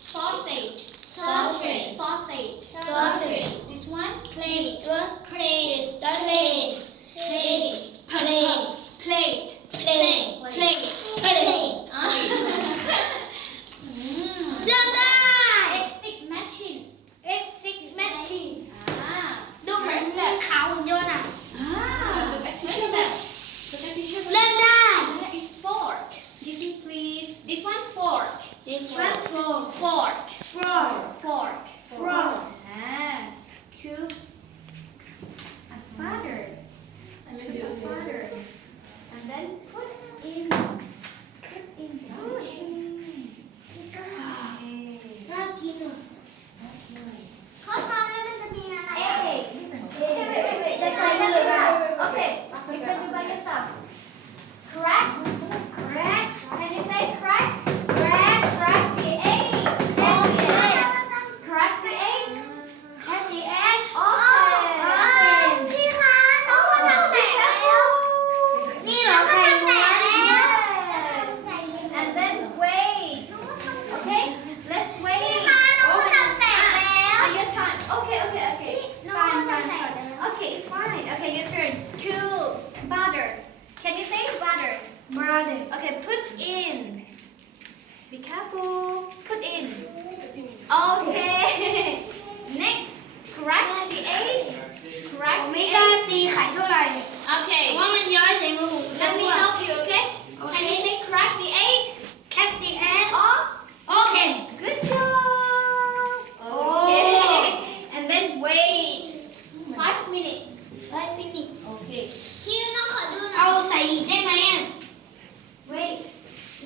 sausage sausage sausage sausage this one plate plate plate plate plate plate plate plate plate อ่ะ เลือกได้ exit machine exit machine อ่า ดูเหมือนสีขาวหุ่นยนต์อ่ะ look at picture แบบ look at picture เลือกได้ Where is fork give me please this one fork different fork fork fork fork fork scoop a butter a little bit of butter and then put in the machine น่ากินอ่ะเขาทำแล้วมันจะมีอะไร egg wait just like that okay you can do by yourself crack crack can you say crack crack crack the egg okay crack the egg at the edge พี่ คะน้องเขาทำแตกแล้วนี่เหรอไข่ม้วน and then wait okay let's wait น้องเขาทำแตกแล้ว your turn okayน้อง fine เขา fine ทำแตก fine แล้ว okay it's fine okay your turn scoop butter can you say butter brother okay put in be careful put in okay next crack the egg crack ไม่ the กล้า egg ตีไข่เท่าไหร่เลย okay ว่ามันย้อยใส่มือผม let me help you okay can you say crack the egg at the edge oh okay good job okay and then wait 5 minutes ไปฟินิช okay คิวน้องขอดูหน่อยเอาใส่อีกได้ไหมอ่ะ wait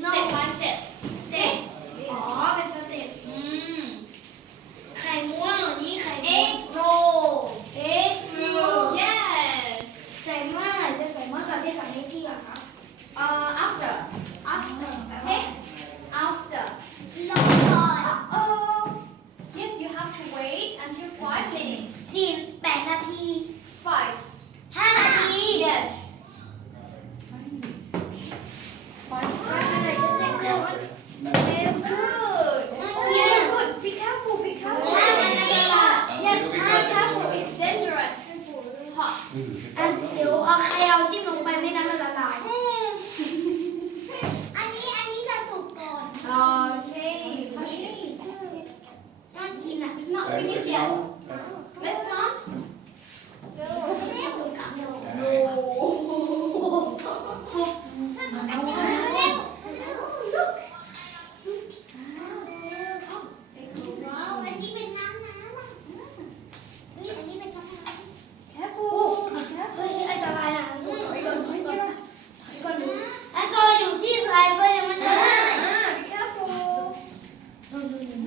No. step by step สเต็ปอ๋อเป็นสเต็ป mm. ไข่ม้วนเหรอนี่ไข่ม้วน egg roll เอ็กซ์โร yes ใส่เมื่อไหร่จะใส่เมื่อค่ะที่ใส่ให้พี่อะครับ after after okay after ลงก่อน oh yes you have to wait until 5 minutes 8 นาที 5 5 นาที yes จะเสร็จก่อน still good still good be careful be careful yes be careful it's dangerous hot อันเดี๋ยวเอาใครเอาจิ้มลงไปไม่นั้นมันละลายอันนี้จะสุกก่อน okay push it น่ากินอ่ะ it's not finished yet let's count เดี๋ยวจิ้มตรงกลางเดี๋ยว ว้าวอันนี้เป็นน้ำอ่ะเฮ้ยอันนี้เป็นน้ำ careful เฮ้ยอันตรายนะถอยก่อนถอยก่อนถอยก่อนดูอันตัวอยู่ที่สไลเฟอร์ยังมันจะ be careful ดู